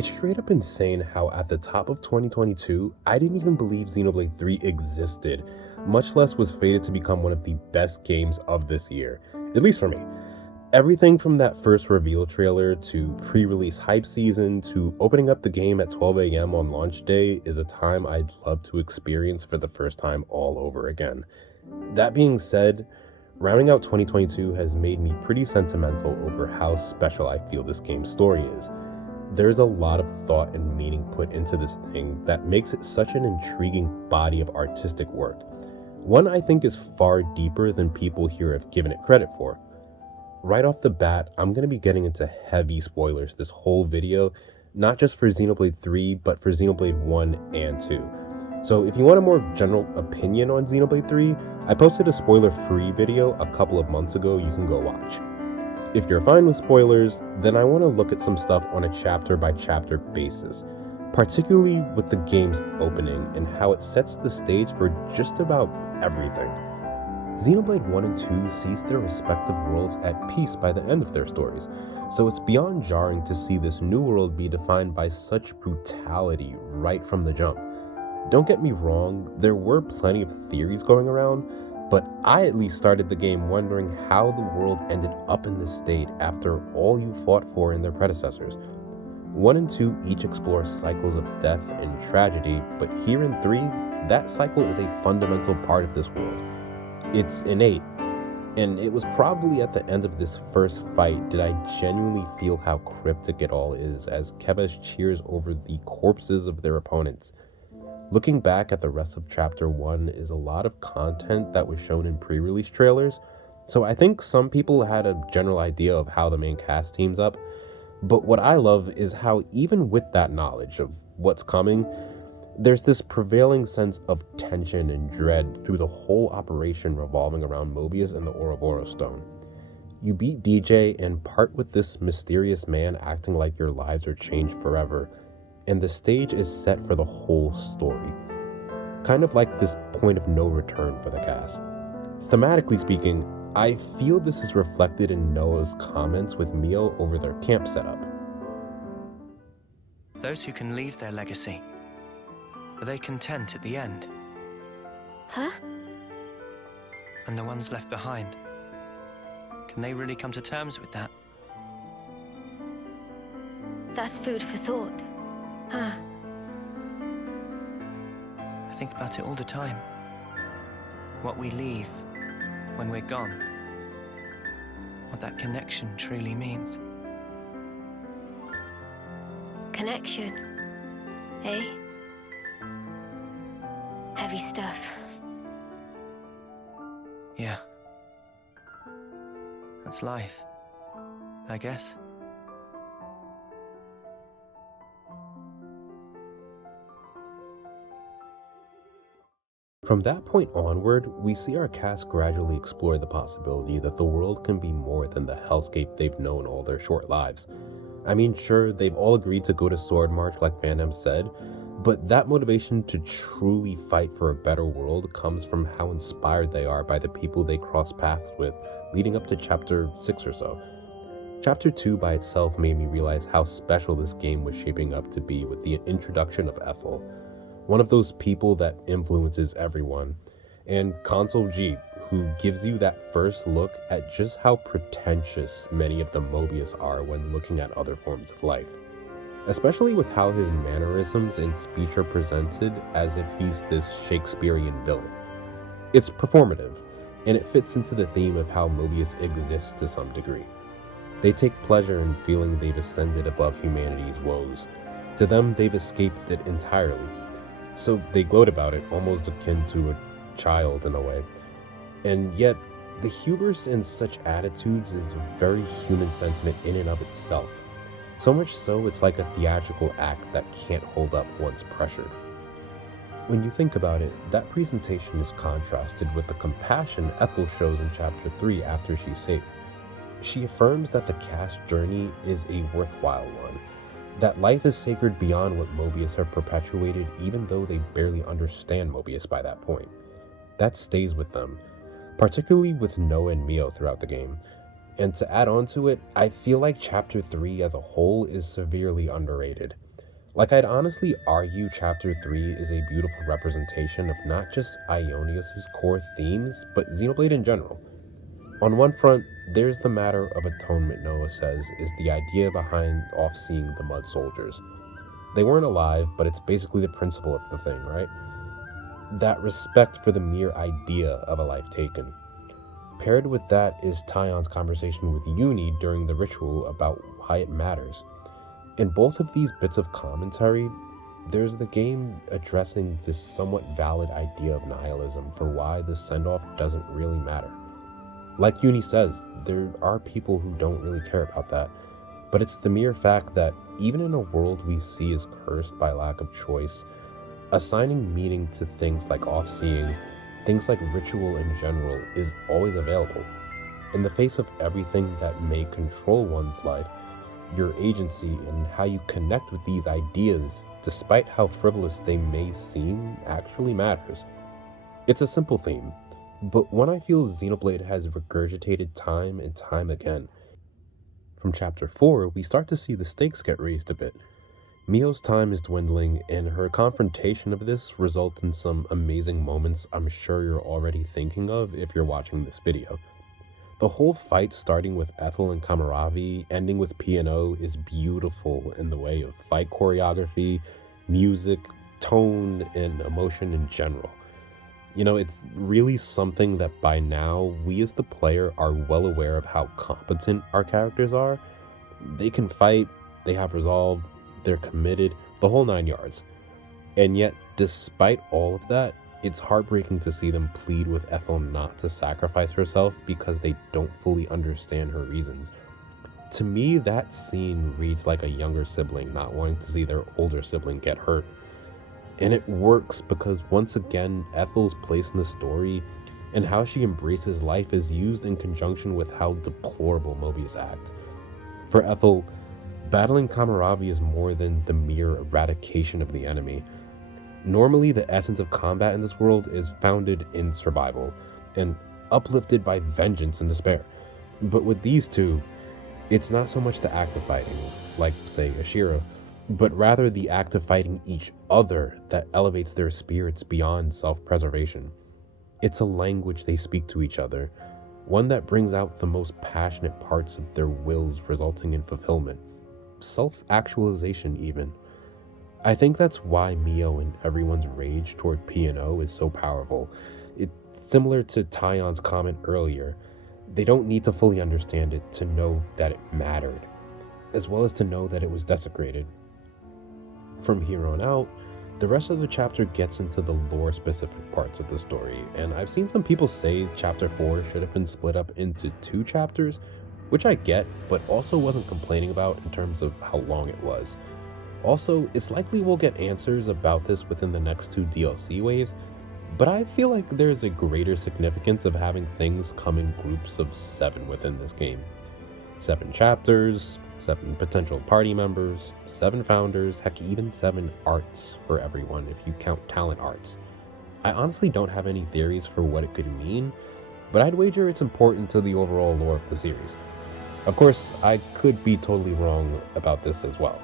It's straight up insane how at the top of 2022, I didn't even believe Xenoblade 3 existed, much less was fated to become one of the best games of this year, at least for me. Everything from that first reveal trailer to pre-release hype season to opening up the game at 12 a.m. on launch day is a time I'd love to experience for the first time all over again. That being said, rounding out 2022 has made me pretty sentimental over how special I feel this game's story is. There's a lot of thought and meaning put into this thing that makes it such an intriguing body of artistic work. One I think is far deeper than people here have given it credit for. Right off the bat, I'm going to be getting into heavy spoilers this whole video, not just for Xenoblade 3, but for Xenoblade 1 and 2. So if you want a more general opinion on Xenoblade 3, I posted a spoiler-free video a couple of months ago you can go watch. If you're fine with spoilers, then I want to look at some stuff on a chapter-by-chapter basis, particularly with the game's opening and how it sets the stage for just about everything. Xenoblade 1 and 2 cease their respective worlds at peace by the end of their stories, so it's beyond jarring to see this new world be defined by such brutality right from the jump. Don't get me wrong, there were plenty of theories going around, but I at least started the game wondering how the world ended up in this state after all you fought for in their predecessors. 1 and 2 each explore cycles of death and tragedy, but here in 3, that cycle is a fundamental part of this world. It's innate, and it was probably at the end of this first fight did I genuinely feel how cryptic it all is as Kebesh cheers over the corpses of their opponents. Looking back at the rest of Chapter 1 is a lot of content that was shown in pre-release trailers, so I think some people had a general idea of how the main cast teams up, but what I love is how even with that knowledge of what's coming, there's this prevailing sense of tension and dread through the whole operation revolving around Mobius and the Ouroboros Stone. You beat DJ and part with this mysterious man acting like your lives are changed forever, and the stage is set for the whole story. Kind of like this point of no return for the cast. Thematically speaking, I feel this is reflected in Noah's comments with Mio over their camp setup. Those who can leave their legacy, are they content at the end? Huh? And the ones left behind, can they really come to terms with that? That's food for thought. Huh. I think about it all the time. What we leave when we're gone. What that connection truly means. Connection. Eh? Heavy stuff. Yeah. That's life, I guess. From that point onward, we see our cast gradually explore the possibility that the world can be more than the hellscape they've known all their short lives. I mean, sure, they've all agreed to go to Sword March like Van Damme said, but that motivation to truly fight for a better world comes from how inspired they are by the people they cross paths with leading up to Chapter 6 or so. Chapter 2 by itself made me realize how special this game was shaping up to be with the introduction of Ethel, one of those people that influences everyone, and Console Jeep, who gives you that first look at just how pretentious many of the Mobius are when looking at other forms of life, especially with how his mannerisms and speech are presented as if he's this Shakespearean villain. It's performative, and it fits into the theme of how Mobius exists to some degree. They take pleasure in feeling they've ascended above humanity's woes. To them, they've escaped it entirely. So they gloat about it, almost akin to a child in a way. And yet, the hubris in such attitudes is a very human sentiment in and of itself. So much so, it's like a theatrical act that can't hold up once pressured. When you think about it, that presentation is contrasted with the compassion Ethel shows in Chapter 3 after she's saved. She affirms that the cast journey is a worthwhile one, that life is sacred beyond what Mobius have perpetuated even though they barely understand Mobius by that point. That stays with them, particularly with Noah and Mio throughout the game. And to add on to it, I feel like Chapter 3 as a whole is severely underrated. Like, I'd honestly argue Chapter 3 is a beautiful representation of not just Ionius's core themes, but Xenoblade in general. On one front, there's the matter of atonement, Noah says, is the idea behind off-seeing the Mud Soldiers. They weren't alive, but it's basically the principle of the thing, right? That respect for the mere idea of a life taken. Paired with that is Tyon's conversation with Uni during the ritual about why it matters. In both of these bits of commentary, there's the game addressing this somewhat valid idea of nihilism for why the send-off doesn't really matter. Like Uni says, there are people who don't really care about that, but it's the mere fact that even in a world we see as cursed by lack of choice, assigning meaning to things like off-seeing, things like ritual in general, is always available. In the face of everything that may control one's life, your agency and how you connect with these ideas, despite how frivolous they may seem, actually matters. It's a simple theme, but one I feel Xenoblade has regurgitated time and time again. From Chapter 4, we start to see the stakes get raised a bit. Mio's time is dwindling, and her confrontation of this results in some amazing moments I'm sure you're already thinking of if you're watching this video. The whole fight starting with Ethel and Kamaravi, ending with P&O, is beautiful in the way of fight choreography, music, tone, and emotion in general. You know, it's really something that by now, we as the player are well aware of how competent our characters are. They can fight, they have resolve, they're committed, the whole 9 yards. And yet, despite all of that, it's heartbreaking to see them plead with Ethel not to sacrifice herself because they don't fully understand her reasons. To me, that scene reads like a younger sibling not wanting to see their older sibling get hurt. And it works because once again, Ethel's place in the story and how she embraces life is used in conjunction with how deplorable Mobius act. For Ethel, battling Kamaravi is more than the mere eradication of the enemy. Normally, the essence of combat in this world is founded in survival and uplifted by vengeance and despair. But with these two, it's not so much the act of fighting, like, say, Ashira, but rather the act of fighting each other that elevates their spirits beyond self-preservation. It's a language they speak to each other, one that brings out the most passionate parts of their wills, resulting in fulfillment. Self-actualization, even. I think that's why Mio and everyone's rage toward P&O is so powerful. It's similar to Tyon's comment earlier. They don't need to fully understand it to know that it mattered, as well as to know that it was desecrated. From here on out, the rest of the chapter gets into the lore-specific parts of the story, and I've seen some people say Chapter 4 should have been split up into 2 chapters, which I get, but also wasn't complaining about in terms of how long it was. Also, it's likely we'll get answers about this within the next 2 DLC waves, but I feel like there's a greater significance of having things come in groups of 7 within this game. 7 chapters, 7 potential party members, 7 founders, heck, even 7 arts for everyone if you count talent arts. I honestly don't have any theories for what it could mean, but I'd wager it's important to the overall lore of the series. Of course, I could be totally wrong about this as well.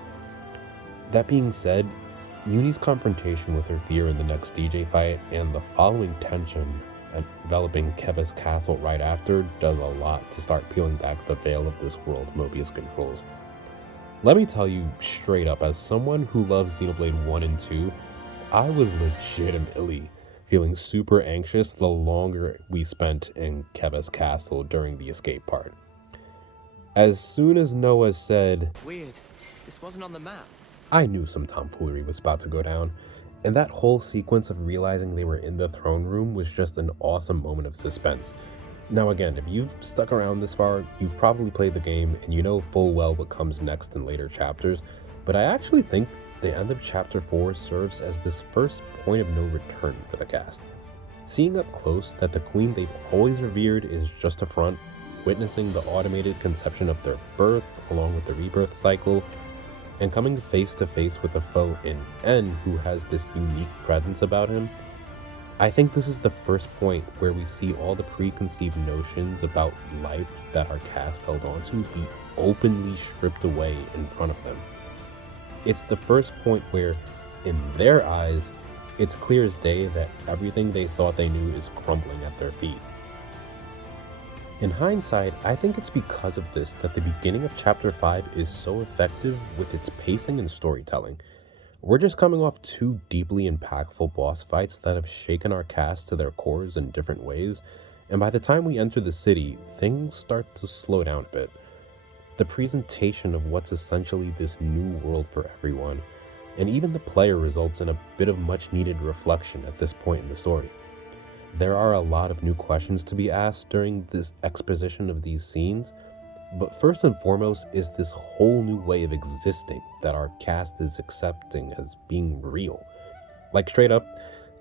That being said, Uni's confrontation with her fear in the next DJ fight and the following tension enveloping Keva's castle right after does a lot to start peeling back the veil of this world Mobius controls. Let me tell you straight up, as someone who loves Xenoblade 1 and 2, I was legitimately feeling super anxious the longer we spent in Keva's castle during the escape part. As soon as Noah said, Weird. This wasn't on the map. I knew some tomfoolery was about to go down, and that whole sequence of realizing they were in the throne room was just an awesome moment of suspense. Now again, if you've stuck around this far, you've probably played the game and you know full well what comes next in later chapters, but I actually think the end of Chapter 4 serves as this first point of no return for the cast. Seeing up close that the queen they've always revered is just a front, witnessing the automated conception of their birth along with the rebirth cycle, and coming face to face with a foe in N who has this unique presence about him, I think this is the first point where we see all the preconceived notions about life that our cast held on to be openly stripped away in front of them. It's the first point where, in their eyes, it's clear as day that everything they thought they knew is crumbling at their feet. In hindsight, I think it's because of this that the beginning of Chapter 5 is so effective with its pacing and storytelling. We're just coming off two deeply impactful boss fights that have shaken our cast to their cores in different ways, and by the time we enter the city, things start to slow down a bit. The presentation of what's essentially this new world for everyone, and even the player, results in a bit of much needed reflection at this point in the story. There are a lot of new questions to be asked during this exposition of these scenes, but first and foremost is this whole new way of existing that our cast is accepting as being real. Like straight up,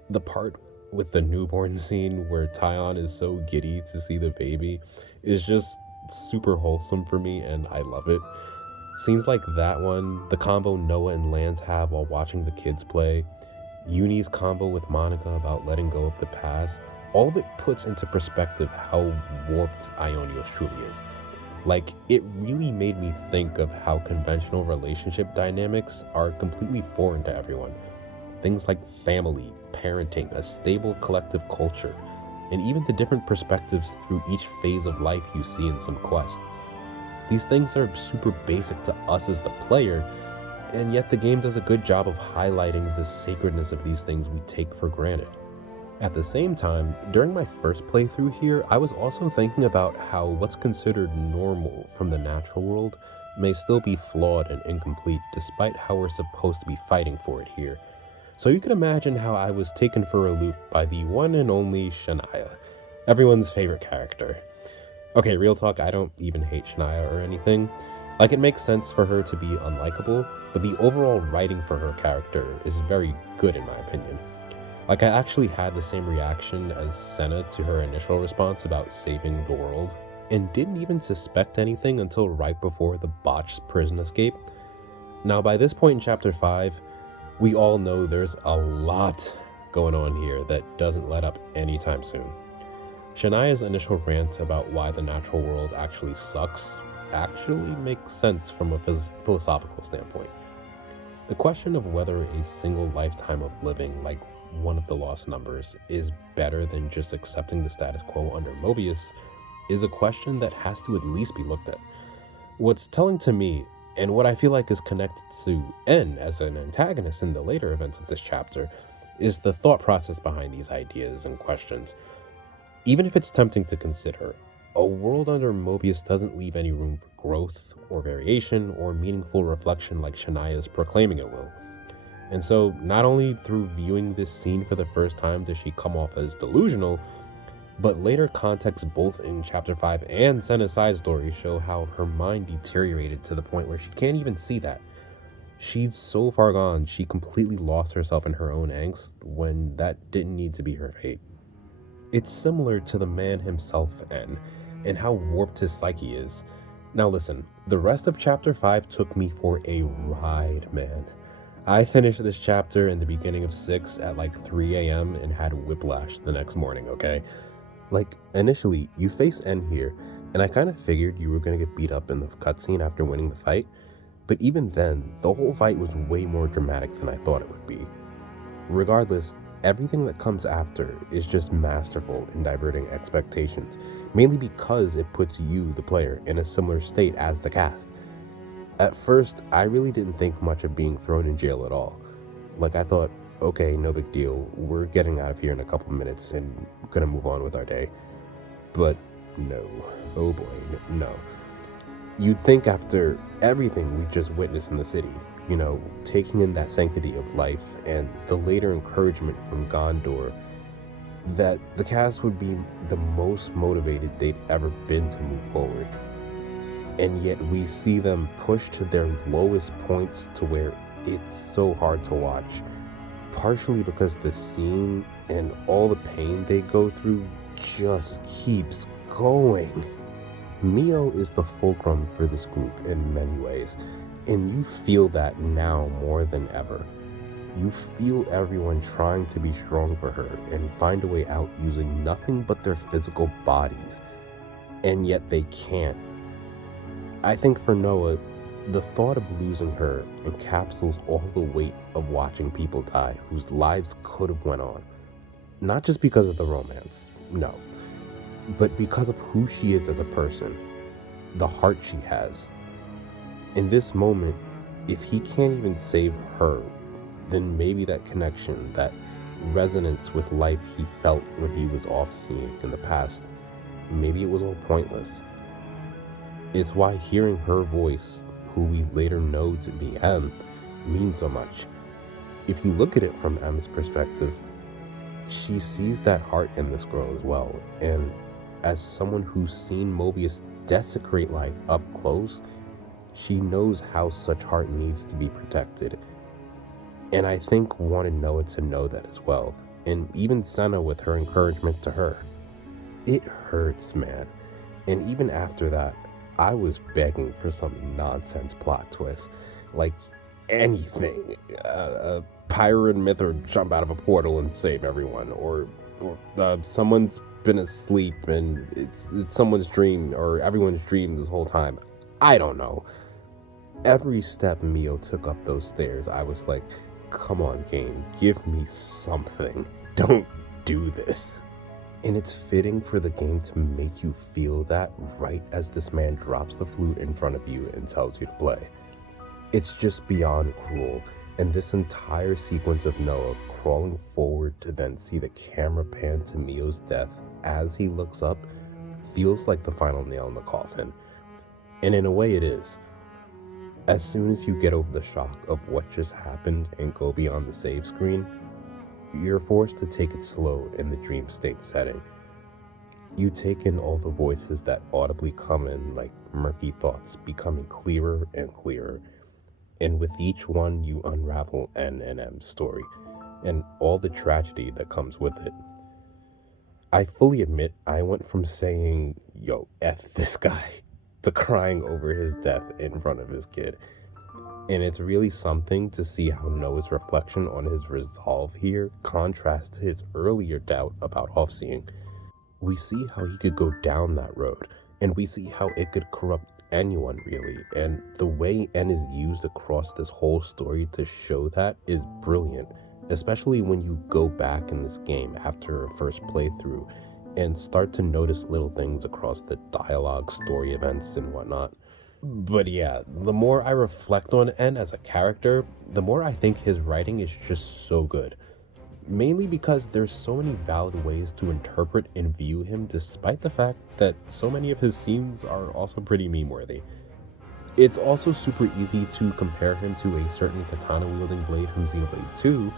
the part with the newborn scene where Tyon is so giddy to see the baby is just super wholesome for me, and I love it. Scenes like that one, the combo Noah and Lance have while watching the kids play, Uni's combo with Monica about letting go of the past, all of it puts into perspective how warped Ionios truly is. Like, it really made me think of how conventional relationship dynamics are completely foreign to everyone. Things like family, parenting, a stable collective culture, and even the different perspectives through each phase of life you see in some quest. These things are super basic to us as the player, and yet the game does a good job of highlighting the sacredness of these things we take for granted. At the same time, during my first playthrough here, I was also thinking about how what's considered normal from the natural world may still be flawed and incomplete despite how we're supposed to be fighting for it here. So you can imagine how I was taken for a loop by the one and only Shania, everyone's favorite character. Okay, real talk, I don't even hate Shania or anything. Like, it makes sense for her to be unlikable, but the overall writing for her character is very good in my opinion. Like, I actually had the same reaction as Senna to her initial response about saving the world, and didn't even suspect anything until right before the botched prison escape. Now, by this point in Chapter 5, we all know there's a lot going on here that doesn't let up anytime soon. Shania's initial rant about why the natural world actually sucks actually makes sense from a philosophical standpoint. The question of whether a single lifetime of living, like one of the lost numbers, is better than just accepting the status quo under Mobius is a question that has to at least be looked at. What's telling to me, and what I feel like is connected to N as an antagonist in the later events of this chapter, is the thought process behind these ideas and questions. Even if it's tempting to consider, a world under Mobius doesn't leave any room for growth or variation or meaningful reflection like Shania is proclaiming it will. And so, not only through viewing this scene for the first time does she come off as delusional, but later contexts both in Chapter 5 and Senna's side story show how her mind deteriorated to the point where she can't even see that. She's so far gone, she completely lost herself in her own angst when that didn't need to be her fate. It's similar to the man himself, N, and how warped his psyche is. Now listen, the rest of Chapter 5 took me for a ride, man. I finished this chapter in the beginning of 6 at like 3 a.m. and had whiplash the next morning, okay? Like, initially, you face N here, and I kind of figured you were going to get beat up in the cutscene after winning the fight, but even then, the whole fight was way more dramatic than I thought it would be. Regardless, everything that comes after is just masterful in diverting expectations, mainly because it puts you, the player, in a similar state as the cast. At first, I really didn't think much of being thrown in jail at all. Like, I thought, okay, no big deal, we're getting out of here in a couple minutes and gonna move on with our day. But no, oh boy, no. You'd think after everything we just witnessed in the city, you know, taking in that sanctity of life and the later encouragement from Gondor, that the cast would be the most motivated they'd ever been to move forward. And yet we see them pushed to their lowest points to where it's so hard to watch, partially because the scene and all the pain they go through just keeps going. Mio is the fulcrum for this group in many ways, and you feel that now more than ever. You feel everyone trying to be strong for her and find a way out using nothing but their physical bodies, and yet they can't. I think for Noah, The thought of losing her encapsulates all the weight of watching people die whose lives could have went on. Not just because of the romance, no, but because of who she is as a person, the heart she has. In this moment, if he can't even save her, then maybe that connection, that resonance with life he felt when he was off-seeing in the past, maybe it was all pointless. It's why hearing her voice, who we later know to be M, means so much. If you look at it from M's perspective, she sees that heart in this girl as well, and as someone who's seen Mobius desecrate life up close, she knows how such heart needs to be protected. And I think wanted Noah to know that as well, and even Senna with her encouragement to her. It hurts, man. And even after that, I was begging for some nonsense plot twist, like anything. A pirate myth or jump out of a portal and save everyone, or someone's been asleep and it's someone's dream or everyone's dream this whole time. I don't know. Every step Mio took up those stairs, I was like, come on, game, give me something. Don't do this. And it's fitting for the game to make you feel that right as this man drops the flute in front of you and tells you to play. It's just beyond cruel, and this entire sequence of Noah crawling forward to then see the camera pan to Mio's death as he looks up feels like the final nail in the coffin. And in a way it is. As soon as you get over the shock of what just happened and go beyond the save screen, you're forced to take it slow in the dream state setting. You take in all the voices that audibly come in like murky thoughts becoming clearer and clearer, and with each one you unravel N and M's story, and all the tragedy that comes with it. I fully admit I went from saying, yo, F this guy, to crying over his death in front of his kid. And it's really something to see how Noah's reflection on his resolve here contrasts to his earlier doubt about off-seeing. We see how he could go down that road, and we see how it could corrupt anyone really, and the way N is used across this whole story to show that is brilliant, especially when you go back in this game after a first playthrough and start to notice little things across the dialogue, story events, and whatnot. But yeah, the more I reflect on N as a character, the more I think his writing is just so good. Mainly because there's so many valid ways to interpret and view him, despite the fact that so many of his scenes are also pretty meme-worthy. It's also super easy to compare him to a certain katana-wielding blade from Xenoblade 2,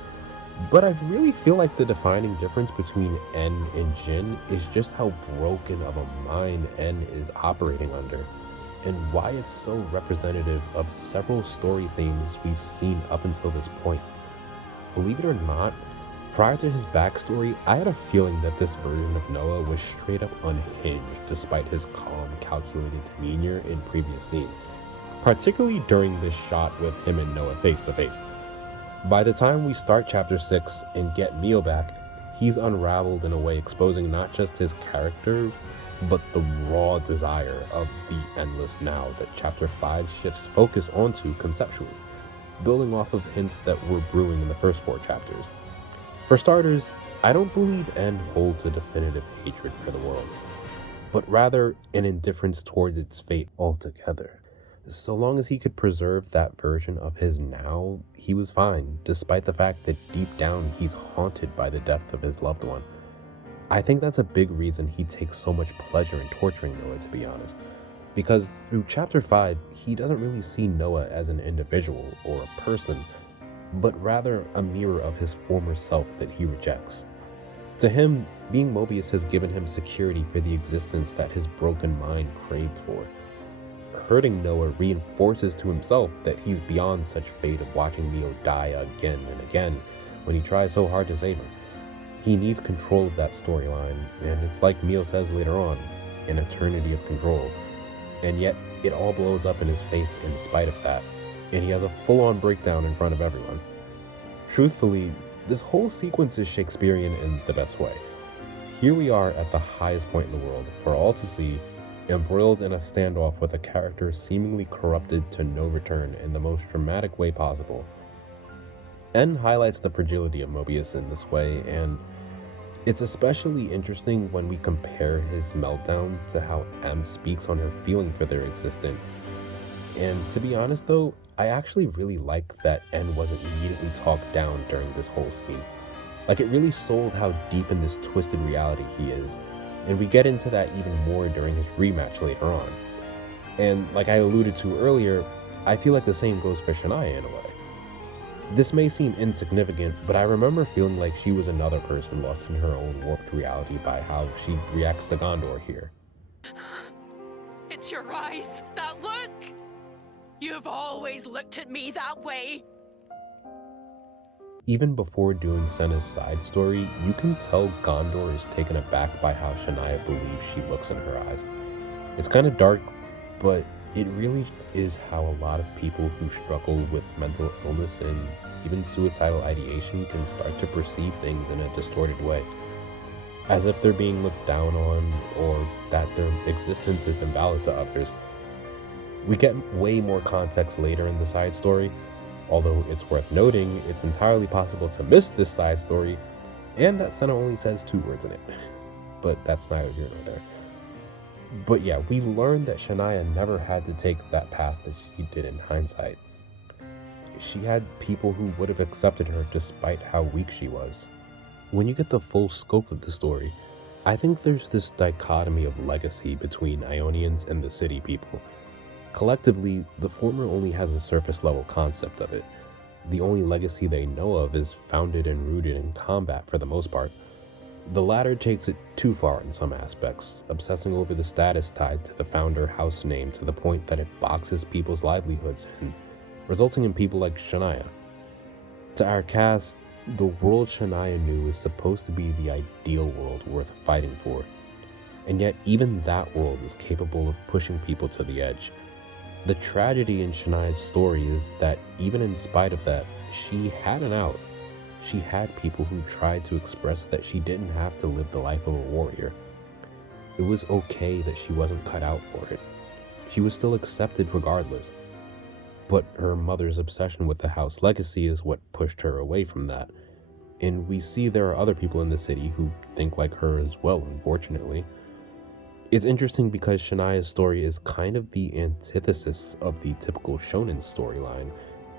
but I really feel like the defining difference between N and Jin is just how broken of a mind N is operating under, and why it's so representative of several story themes we've seen up until this point. Believe it or not, prior to his backstory, I had a feeling that this version of Noah was straight up unhinged despite his calm, calculated demeanor in previous scenes, particularly during this shot with him and Noah face to face. By the time we start chapter 6 and get Mio back, he's unraveled in a way exposing not just his character, but the raw desire of the endless now that chapter 5 shifts focus onto conceptually, building off of hints that were brewing in the first 4 chapters. For starters, I don't believe N holds a definitive hatred for the world, but rather an indifference towards its fate altogether. So long as he could preserve that version of his now, he was fine, despite the fact that deep down he's haunted by the death of his loved one. I think that's a big reason he takes so much pleasure in torturing Noah, to be honest, because through chapter 5, he doesn't really see Noah as an individual or a person, but rather a mirror of his former self that he rejects. To him, being Mobius has given him security for the existence that his broken mind craved for. Hurting Noah reinforces to himself that he's beyond such fate of watching Mio die again and again when he tries so hard to save her. He needs control of that storyline, and it's like Mio says later on, an eternity of control. And yet, it all blows up in his face in spite of that, and he has a full-on breakdown in front of everyone. Truthfully, this whole sequence is Shakespearean in the best way. Here we are at the highest point in the world for all to see, embroiled in a standoff with a character seemingly corrupted to no return in the most dramatic way possible. N highlights the fragility of Mobius in this way, and it's especially interesting when we compare his meltdown to how M speaks on her feeling for their existence. And to be honest though, I actually really like that N wasn't immediately talked down during this whole scene. Like, it really sold how deep in this twisted reality he is, and we get into that even more during his rematch later on. And like I alluded to earlier, I feel like the same goes for Shania in a way. This may seem insignificant, but I remember feeling like she was another person lost in her own warped reality by how she reacts to Gondor here. It's your eyes, that look! You've always looked at me that way! Even before doing Senna's side story, you can tell Gondor is taken aback by how Shania believes she looks in her eyes. It's kind of dark, but it really is how a lot of people who struggle with mental illness and even suicidal ideation can start to perceive things in a distorted way, as if they're being looked down on or that their existence is invalid to others. We get way more context later in the side story, although it's worth noting it's entirely possible to miss this side story and that Senna only says 2 words in it, but that's neither here nor there. But yeah, we learned that Shania never had to take that path as she did in hindsight. She had people who would have accepted her despite how weak she was. When you get the full scope of the story, I think there's this dichotomy of legacy between Ionians and the city people. Collectively, the former only has a surface level concept of it. The only legacy they know of is founded and rooted in combat for the most part. The latter takes it too far in some aspects, obsessing over the status tied to the founder house name to the point that it boxes people's livelihoods in, resulting in people like Shania. To our cast, the world Shania knew is supposed to be the ideal world worth fighting for, and yet even that world is capable of pushing people to the edge. The tragedy in Shania's story is that even in spite of that, she had an out. She had people who tried to express that she didn't have to live the life of a warrior. It was okay that she wasn't cut out for it. She was still accepted regardless. But her mother's obsession with the house legacy is what pushed her away from that. And we see there are other people in the city who think like her as well, unfortunately. It's interesting because Shania's story is kind of the antithesis of the typical shonen storyline,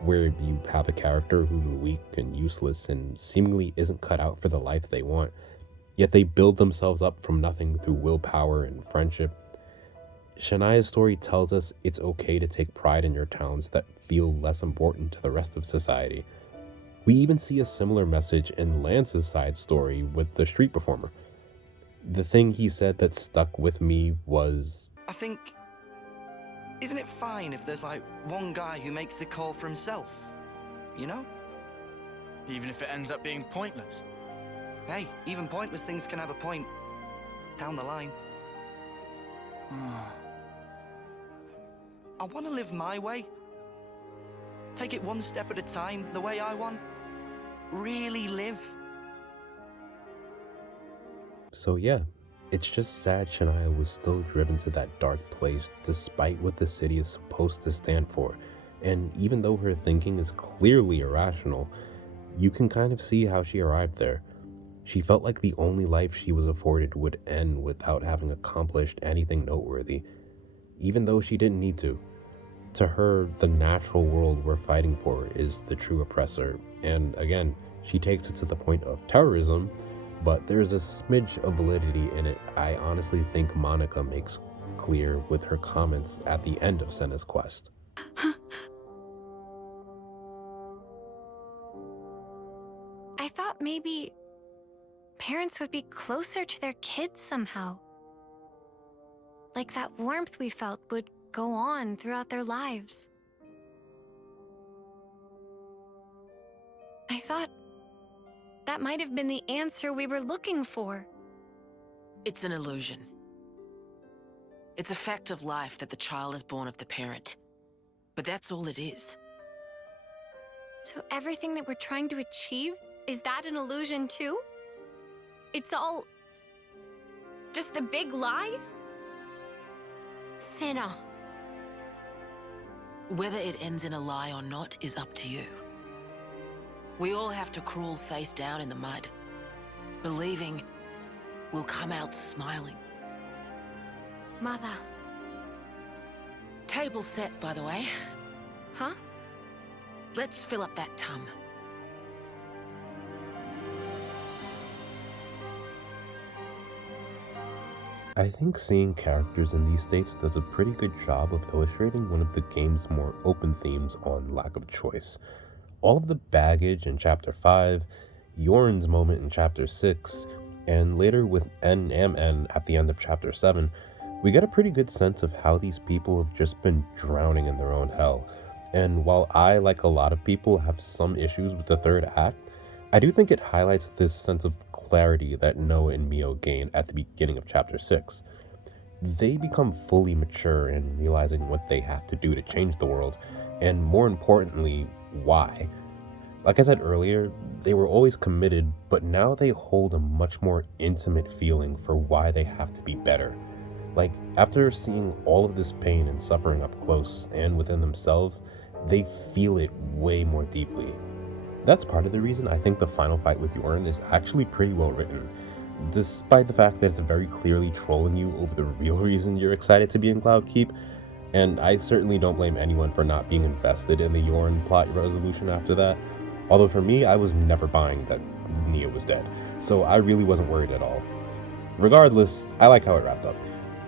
where you have a character who's weak and useless and seemingly isn't cut out for the life they want, yet they build themselves up from nothing through willpower and friendship. Shania's story tells us it's okay to take pride in your talents that feel less important to the rest of society. We even see a similar message in Lance's side story with the street performer. The thing he said that stuck with me was, I think, isn't it fine if there's like one guy who makes the call for himself, you know? Even if it ends up being pointless. Hey, even pointless things can have a point down the line. I want to live my way. Take it one step at a time, the way I want. Really live. So yeah, it's just sad Shania was still driven to that dark place despite what the city is supposed to stand for. And even though her thinking is clearly irrational, you can kind of see how she arrived there. She felt like the only life she was afforded would end without having accomplished anything noteworthy, even though she didn't need to. To her, the natural world we're fighting for is the true oppressor, and again, she takes it to the point of terrorism, but there's a smidge of validity in it I honestly think Monica makes clear with her comments at the end of Senna's quest. I thought maybe parents would be closer to their kids somehow. Like that warmth we felt would go on throughout their lives. I thought that might have been the answer we were looking for. It's an illusion. It's a fact of life that the child is born of the parent. But that's all it is. So everything that we're trying to achieve, is that an illusion too? It's all just a big lie? Senna. Whether it ends in a lie or not is up to you. We all have to crawl face down in the mud, believing we'll come out smiling. Mother. Table set, by the way. Huh? Let's fill up that tum. I think seeing characters in these states does a pretty good job of illustrating one of the game's more open themes on lack of choice. All of the baggage in Chapter 5, Yorn's moment in Chapter 6, and later with NMN at the end of Chapter 7, we get a pretty good sense of how these people have just been drowning in their own hell. And while I, like a lot of people, have some issues with the third act, I do think it highlights this sense of clarity that Noah and Mio gain at the beginning of Chapter 6. They become fully mature in realizing what they have to do to change the world, and more importantly, why. Like I said earlier, they were always committed, but now they hold a much more intimate feeling for why they have to be better. Like, after seeing all of this pain and suffering up close and within themselves, they feel it way more deeply. That's part of the reason I think the final fight with Yorn is actually pretty well written, despite the fact that it's very clearly trolling you over the real reason you're excited to be in Cloud Keep, and I certainly don't blame anyone for not being invested in the Yorn plot resolution after that, although for me, I was never buying that Nia was dead, so I really wasn't worried at all. Regardless, I like how it wrapped up.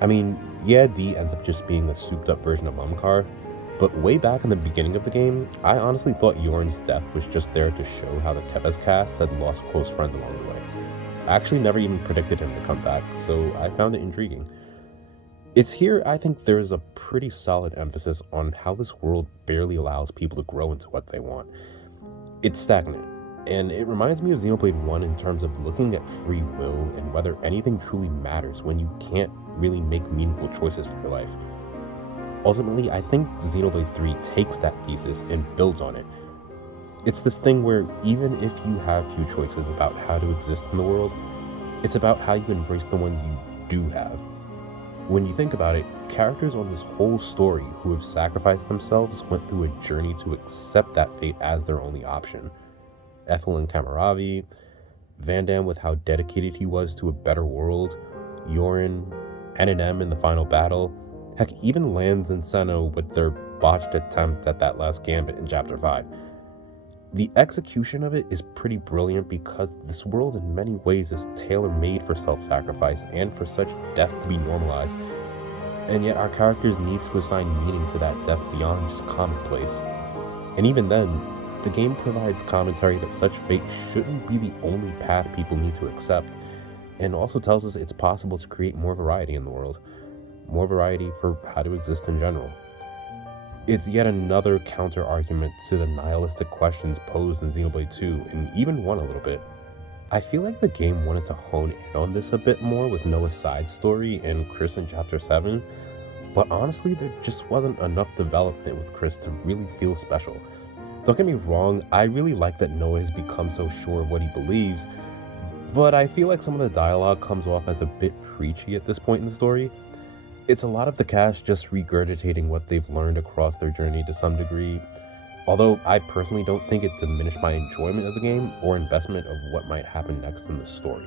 I mean, yeah, D ends up just being a souped up version of Mumkar, but way back in the beginning of the game, I honestly thought Yorn's death was just there to show how the Kepes cast had lost close friends along the way. I actually never even predicted him to come back, so I found it intriguing. It's here I think there is a pretty solid emphasis on how this world barely allows people to grow into what they want. It's stagnant, and it reminds me of Xenoblade 1 in terms of looking at free will and whether anything truly matters when you can't really make meaningful choices for your life. Ultimately, I think Xenoblade 3 takes that thesis and builds on it. It's this thing where even if you have few choices about how to exist in the world, it's about how you embrace the ones you do have. When you think about it, characters on this whole story who have sacrificed themselves went through a journey to accept that fate as their only option. Ethel and Kamaravi, Vandam with how dedicated he was to a better world, Yorin, N&M in the final battle, heck, even Lanz and Senna with their botched attempt at that last gambit in Chapter 5. The execution of it is pretty brilliant because this world in many ways is tailor-made for self-sacrifice and for such death to be normalized, and yet our characters need to assign meaning to that death beyond just commonplace. And even then, the game provides commentary that such fate shouldn't be the only path people need to accept, and also tells us it's possible to create more variety in the world. More variety for how to exist in general. It's yet another counter-argument to the nihilistic questions posed in Xenoblade 2, and even 1 a little bit. I feel like the game wanted to hone in on this a bit more with Noah's side story and Chris in Chapter 7, but honestly there just wasn't enough development with Chris to really feel special. Don't get me wrong, I really like that Noah has become so sure of what he believes, but I feel like some of the dialogue comes off as a bit preachy at this point in the story. It's a lot of the cast just regurgitating what they've learned across their journey to some degree, although I personally don't think it diminished my enjoyment of the game or investment of what might happen next in the story.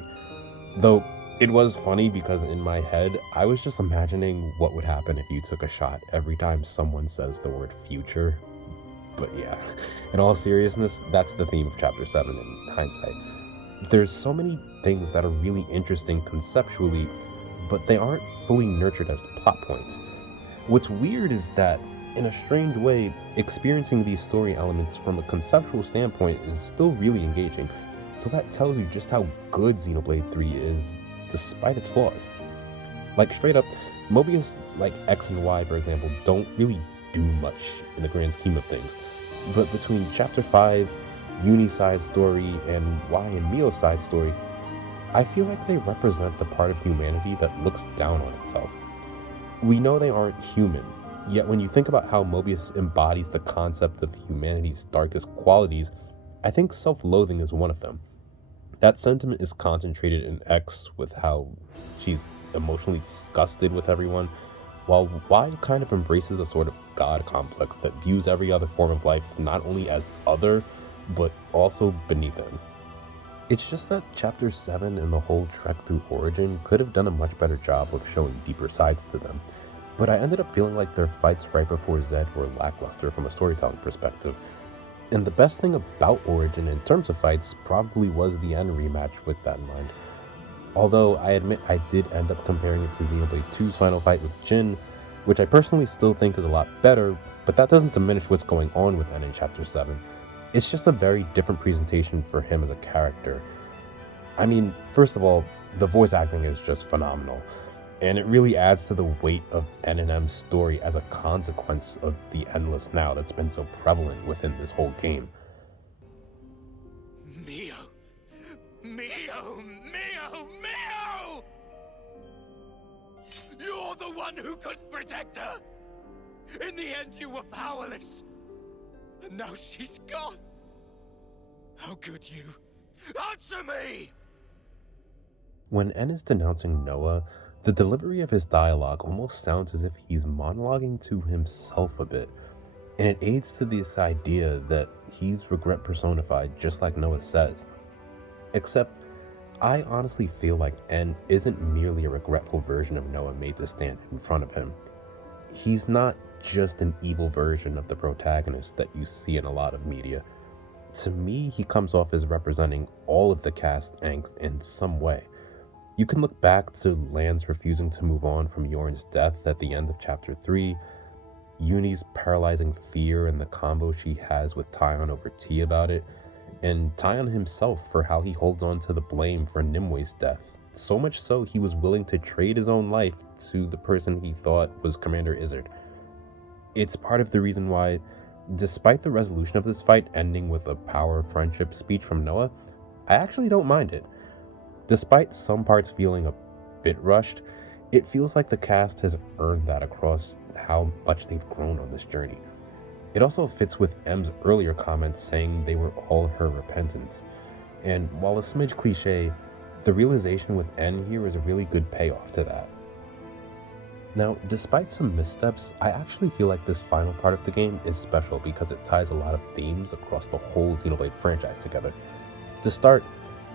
Though it was funny because in my head, I was just imagining what would happen if you took a shot every time someone says the word future. But yeah, in all seriousness, that's the theme of Chapter 7 in hindsight. There's so many things that are really interesting conceptually, but they aren't fully nurtured as plot points. What's weird is that, in a strange way, experiencing these story elements from a conceptual standpoint is still really engaging, so that tells you just how good Xenoblade 3 is, despite its flaws. Like, straight up, Mobius, like X and Y, for example, don't really do much in the grand scheme of things, but between Chapter 5, Uni's side story, and Y and Mio's side story, I feel like they represent the part of humanity that looks down on itself. We know they aren't human, yet when you think about how Mobius embodies the concept of humanity's darkest qualities, I think self-loathing is one of them. That sentiment is concentrated in X with how she's emotionally disgusted with everyone, while Y kind of embraces a sort of god complex that views every other form of life not only as other, but also beneath him. It's just that Chapter 7 and the whole trek through Origin could have done a much better job of showing deeper sides to them, but I ended up feeling like their fights right before Z were lackluster from a storytelling perspective. And the best thing about Origin in terms of fights probably was the end rematch with that in mind. Although I admit I did end up comparing it to Xenoblade 2's final fight with Jin, which I personally still think is a lot better, but that doesn't diminish what's going on with N in Chapter 7. It's just a very different presentation for him as a character. I mean, first of all, the voice acting is just phenomenal, and it really adds to the weight of N and M's story as a consequence of the endless now that's been so prevalent within this whole game. Mio! Mio! Mio! Mio! You're the one who couldn't protect her! In the end, you were powerless! And now she's gone! How could you? Answer me! When N is denouncing Noah, the delivery of his dialogue almost sounds as if he's monologuing to himself a bit, and it aids to this idea that he's regret personified, just like Noah says. Except, I honestly feel like N isn't merely a regretful version of Noah made to stand in front of him. He's not just an evil version of the protagonist that you see in a lot of media. To me, he comes off as representing all of the cast angst in some way. You can look back to Lance refusing to move on from Yorn's death at the end of Chapter 3, Uni's paralyzing fear and the combo she has with Tyon over tea about it, and Tyon himself for how he holds on to the blame for Nimwe's death, so much so he was willing to trade his own life to the person he thought was Commander Izzard. It's part of the reason why, despite the resolution of this fight ending with a power of friendship speech from Noah, I actually don't mind it. Despite some parts feeling a bit rushed, it feels like the cast has earned that across how much they've grown on this journey. It also fits with M's earlier comments saying they were all her repentance. And while a smidge cliche, the realization with N here is a really good payoff to that. Now, despite some missteps, I actually feel like this final part of the game is special because it ties a lot of themes across the whole Xenoblade franchise together. To start,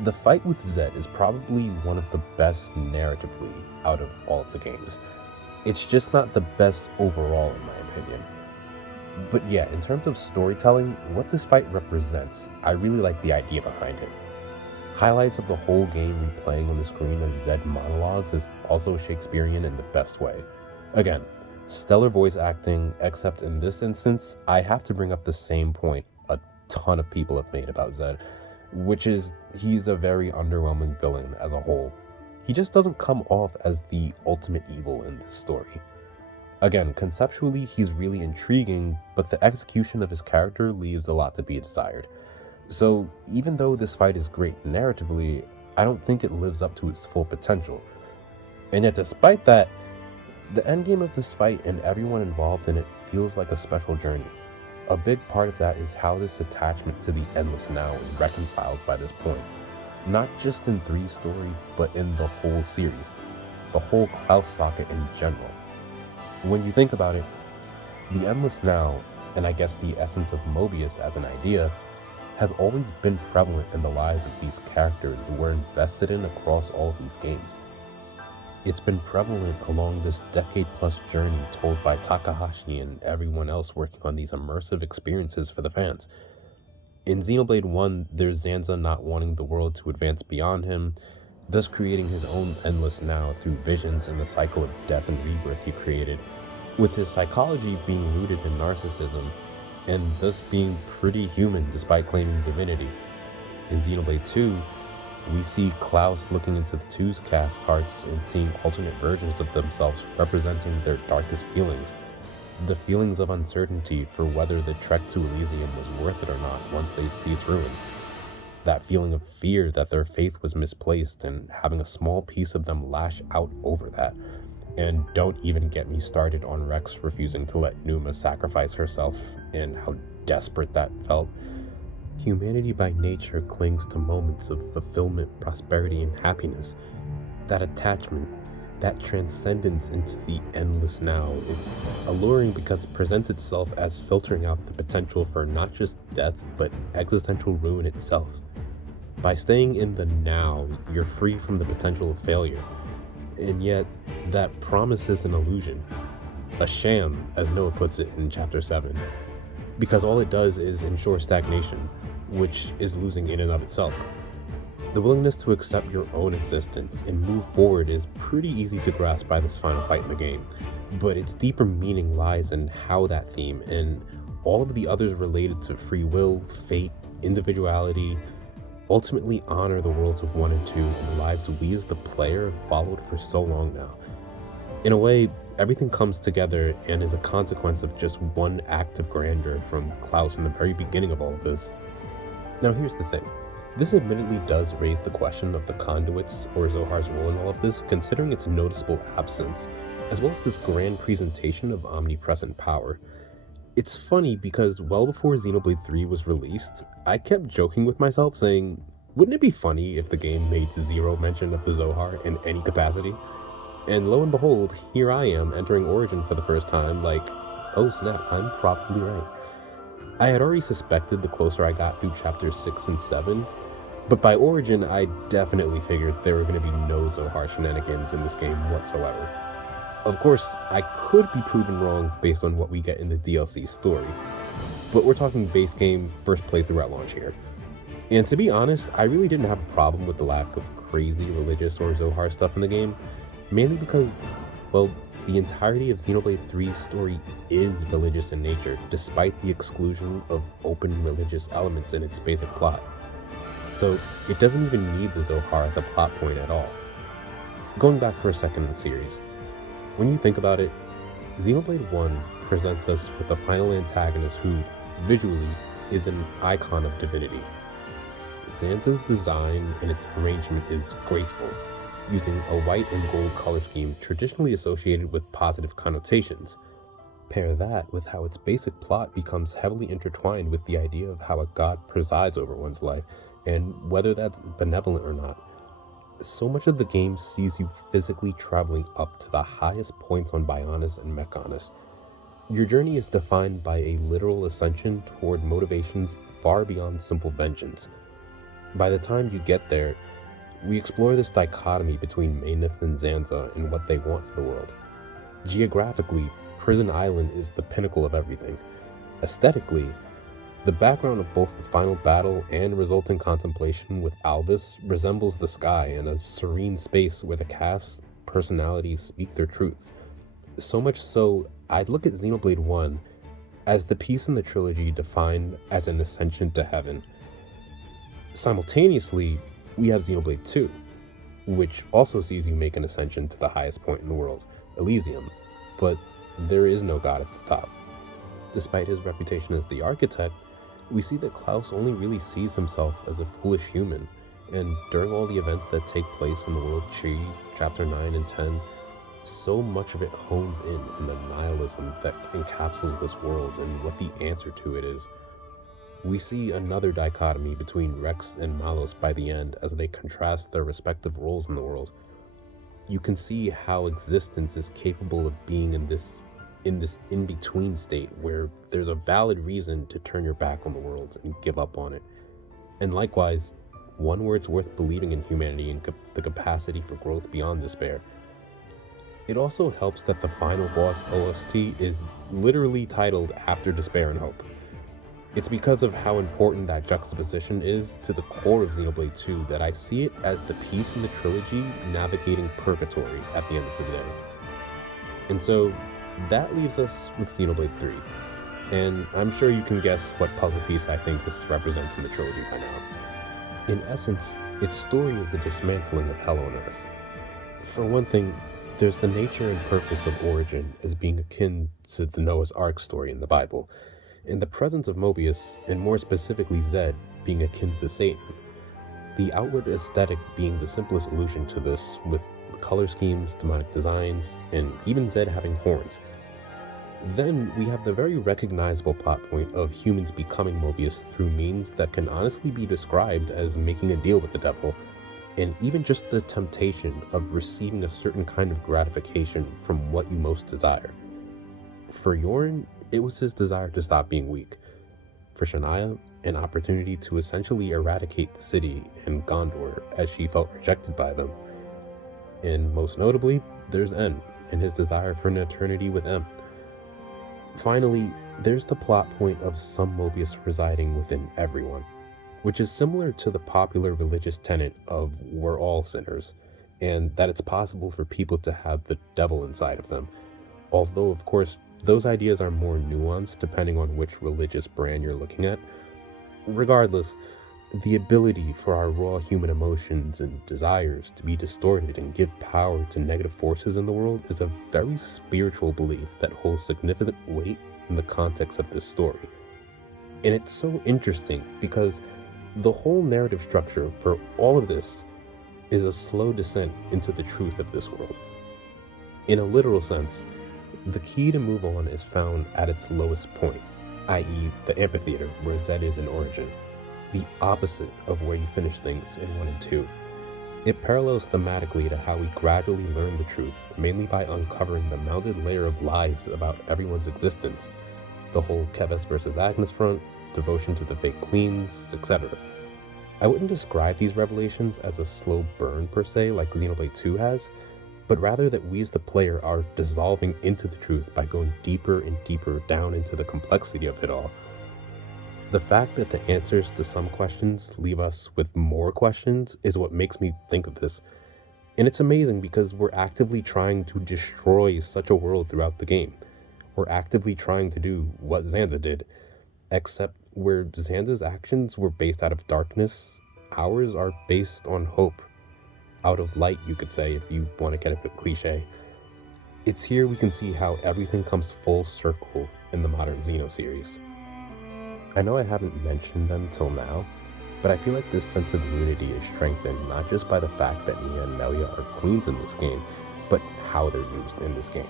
the fight with Zed is probably one of the best narratively out of all of the games. It's just not the best overall in my opinion. But yeah, in terms of storytelling, what this fight represents, I really like the idea behind it. Highlights of the whole game replaying on the screen as Zed monologues is also Shakespearean in the best way. Again, stellar voice acting, except in this instance, I have to bring up the same point a ton of people have made about Zed, which is he's a very underwhelming villain as a whole. He just doesn't come off as the ultimate evil in this story. Again, conceptually, he's really intriguing, but the execution of his character leaves a lot to be desired. So even though this fight is great narratively, I don't think it lives up to its full potential. And yet despite that, the endgame of this fight and everyone involved in it feels like a special journey. A big part of that is how this attachment to the endless now is reconciled by this point. Not just in 3's story, but in the whole series. The whole Klaus saga in general. When you think about it, the endless now, and I guess the essence of Mobius as an idea, has always been prevalent in the lives of these characters we're invested in across all of these games. It's been prevalent along this decade-plus journey told by Takahashi and everyone else working on these immersive experiences for the fans. In Xenoblade 1, there's Zanza not wanting the world to advance beyond him, thus creating his own endless now through visions and the cycle of death and rebirth he created, with his psychology being rooted in narcissism, and thus being pretty human despite claiming divinity. In Xenoblade 2, we see Klaus looking into the Two's cast hearts and seeing alternate versions of themselves representing their darkest feelings. The feelings of uncertainty for whether the trek to Elysium was worth it or not once they see its ruins. That feeling of fear that their faith was misplaced and having a small piece of them lash out over that. And don't even get me started on Rex refusing to let Numa sacrifice herself and how desperate that felt. Humanity by nature clings to moments of fulfillment, prosperity, and happiness. That attachment, that transcendence into the endless now. It's alluring because it presents itself as filtering out the potential for not just death, but existential ruin itself. By staying in the now, you're free from the potential of failure. And yet, that promise is an illusion. A sham, as Noah puts it in chapter 7. Because all it does is ensure stagnation, which is losing in and of itself. The willingness to accept your own existence and move forward is pretty easy to grasp by this final fight in the game, but its deeper meaning lies in how that theme and all of the others related to free will, fate, individuality, ultimately honor the worlds of 1 and 2 and the lives we as the player have followed for so long now. In a way, everything comes together and is a consequence of just one act of grandeur from Klaus in the very beginning of all of this. Now here's the thing. This admittedly does raise the question of the conduits or Zohar's role in all of this, considering its noticeable absence, as well as this grand presentation of omnipresent power. It's funny because well before Xenoblade 3 was released, I kept joking with myself saying, wouldn't it be funny if the game made zero mention of the Zohar in any capacity? And lo and behold, here I am entering Origin for the first time like, oh snap, I'm probably right. I had already suspected the closer I got through chapters 6 and 7, but by Origin I definitely figured there were going to be no Zohar shenanigans in this game whatsoever. Of course, I could be proven wrong based on what we get in the DLC story, but we're talking base game, first playthrough at launch here. And to be honest, I really didn't have a problem with the lack of crazy religious or Zohar stuff in the game, mainly because, well, the entirety of Xenoblade 3's story is religious in nature, despite the exclusion of open religious elements in its basic plot. So it doesn't even need the Zohar as a plot point at all. Going back for a second in the series, when you think about it, Xenoblade 1 presents us with a final antagonist who, visually, is an icon of divinity. Zanza's design and its arrangement is graceful, using a white and gold color scheme traditionally associated with positive connotations. Pair that with how its basic plot becomes heavily intertwined with the idea of how a god presides over one's life, and whether that's benevolent or not. So much of the game sees you physically traveling up to the highest points on Bionis and Mechonis. Your journey is defined by a literal ascension toward motivations far beyond simple vengeance. By the time you get there, we explore this dichotomy between Maynith and Zanza and what they want for the world. Geographically, Prison Island is the pinnacle of everything. Aesthetically, the background of both the final battle and resulting contemplation with Albus resembles the sky and a serene space where the cast's personalities speak their truths. So much so, I'd look at Xenoblade 1 as the piece in the trilogy defined as an ascension to heaven. Simultaneously, we have Xenoblade 2, which also sees you make an ascension to the highest point in the world, Elysium, but there is no god at the top. Despite his reputation as the architect, we see that Klaus only really sees himself as a foolish human, and during all the events that take place in the world Chi, chapter 9 and 10, so much of it hones in the nihilism that encapsulates this world and what the answer to it is. We see another dichotomy between Rex and Malos by the end as they contrast their respective roles in the world. You can see how existence is capable of being in this in-between state where there's a valid reason to turn your back on the world and give up on it. And likewise, one where it's worth believing in humanity and the capacity for growth beyond despair. It also helps that the final boss OST is literally titled After Despair and Hope. It's because of how important that juxtaposition is to the core of Xenoblade 2 that I see it as the piece in the trilogy navigating purgatory at the end of the day. And so, that leaves us with Xenoblade 3, and I'm sure you can guess what puzzle piece I think this represents in the trilogy by now. In essence, its story is the dismantling of Hell on Earth. For one thing, there's the nature and purpose of Origin as being akin to the Noah's Ark story in the Bible, and the presence of Mobius, and more specifically Zed, being akin to Satan. The outward aesthetic being the simplest allusion to this, with color schemes, demonic designs, and even Zed having horns. Then we have the very recognizable plot point of humans becoming Mobius through means that can honestly be described as making a deal with the devil, and even just the temptation of receiving a certain kind of gratification from what you most desire. For Yorin, it was his desire to stop being weak. For Shania, an opportunity to essentially eradicate the city and Gondor as she felt rejected by them. And most notably, there's En and his desire for an eternity with M. Finally, there's the plot point of some Mobius residing within everyone, which is similar to the popular religious tenet of we're all sinners, and that it's possible for people to have the devil inside of them. Although, of course, those ideas are more nuanced depending on which religious brand you're looking at. Regardless, the ability for our raw human emotions and desires to be distorted and give power to negative forces in the world is a very spiritual belief that holds significant weight in the context of this story. And it's so interesting because the whole narrative structure for all of this is a slow descent into the truth of this world. In a literal sense, the key to move on is found at its lowest point, i.e. the amphitheater where Zed is in origin, the opposite of where you finish things in 1 and 2. It parallels thematically to how we gradually learn the truth, mainly by uncovering the mounted layer of lies about everyone's existence, the whole Keves versus Agnes front, devotion to the fake queens, etc. I wouldn't describe these revelations as a slow burn per se like Xenoblade 2 has, but rather that we as the player are dissolving into the truth by going deeper and deeper down into the complexity of it all. The fact that the answers to some questions leave us with more questions is what makes me think of this. And it's amazing because we're actively trying to destroy such a world throughout the game. We're actively trying to do what Zanza did, except where Zanza's actions were based out of darkness, ours are based on hope. Out of light, you could say, if you want to get a bit cliche. It's here we can see how everything comes full circle in the modern Xeno series. I know I haven't mentioned them till now, but I feel like this sense of unity is strengthened not just by the fact that Nia and Melia are queens in this game, but how they're used in this game.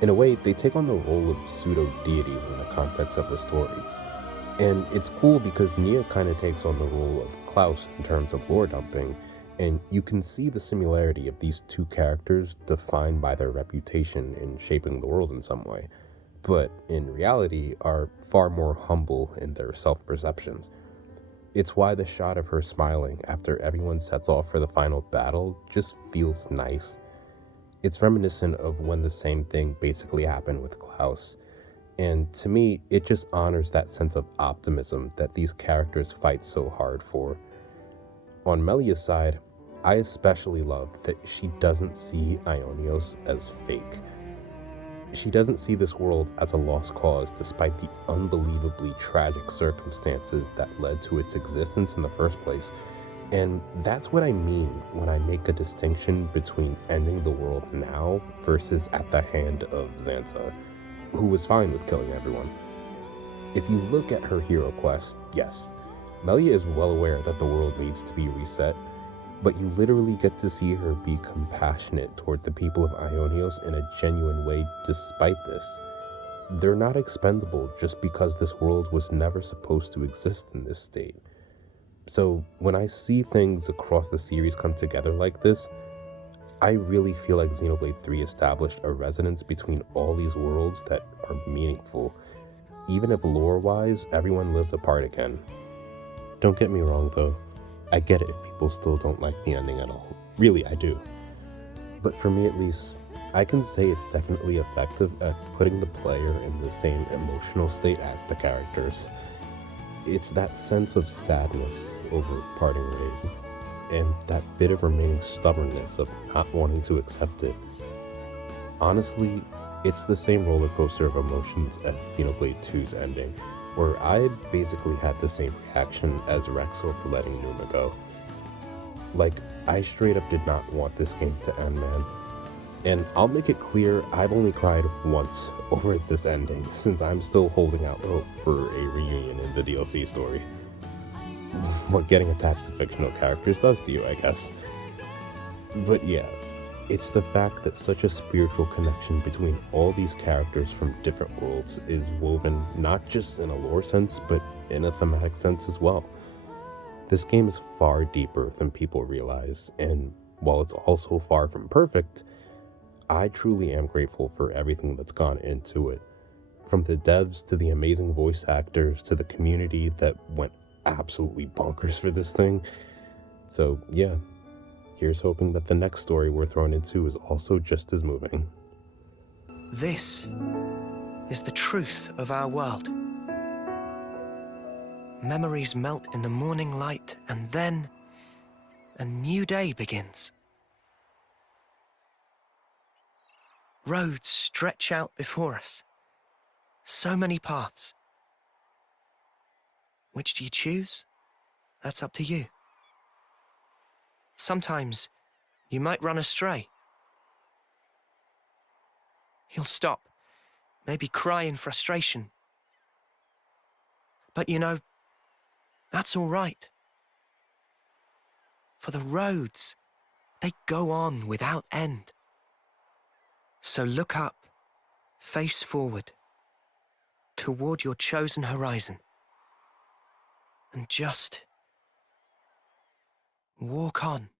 In a way, they take on the role of pseudo-deities in the context of the story. And it's cool because Nia kind of takes on the role of Klaus in terms of lore dumping, and you can see the similarity of these two characters defined by their reputation in shaping the world in some way, but in reality are far more humble in their self-perceptions. It's why the shot of her smiling after everyone sets off for the final battle just feels nice. It's reminiscent of when the same thing basically happened with Klaus, and to me, it just honors that sense of optimism that these characters fight so hard for. On Melia's side, I especially love that she doesn't see Ionios as fake. She doesn't see this world as a lost cause despite the unbelievably tragic circumstances that led to its existence in the first place. And that's what I mean when I make a distinction between ending the world now versus at the hand of Zanza, who was fine with killing everyone. If you look at her hero quest, yes, Melia is well aware that the world needs to be reset, but you literally get to see her be compassionate toward the people of Ionios in a genuine way despite this. They're not expendable just because this world was never supposed to exist in this state. So when I see things across the series come together like this, I really feel like Xenoblade 3 established a resonance between all these worlds that are meaningful, even if lore-wise everyone lives apart again. Don't get me wrong though, I get it if people still don't like the ending at all. Really, I do. But for me at least, I can say it's definitely effective at putting the player in the same emotional state as the characters. It's that sense of sadness over parting ways, and that bit of remaining stubbornness of not wanting to accept it. Honestly, it's the same roller coaster of emotions as Xenoblade 2's ending, where I basically had the same reaction as Rex over letting Numa go. Like, I straight up did not want this game to end, man. And I'll make it clear, I've only cried once over this ending, since I'm still holding out hope for a reunion in the DLC story. What getting attached to fictional characters does to you, I guess. But yeah, it's the fact that such a spiritual connection between all these characters from different worlds is woven not just in a lore sense, but in a thematic sense as well. This game is far deeper than people realize, and while it's also far from perfect, I truly am grateful for everything that's gone into it. From the devs to the amazing voice actors to the community that went absolutely bonkers for this thing. So yeah, here's hoping that the next story we're thrown into is also just as moving. This is the truth of our world. Memories melt in the morning light, and then a new day begins. Roads stretch out before us. So many paths. Which do you choose? That's up to you. Sometimes you might run astray. You'll stop, maybe cry in frustration. But you know, that's all right. For the roads, they go on without end. So look up, face forward, toward your chosen horizon. And just walk on.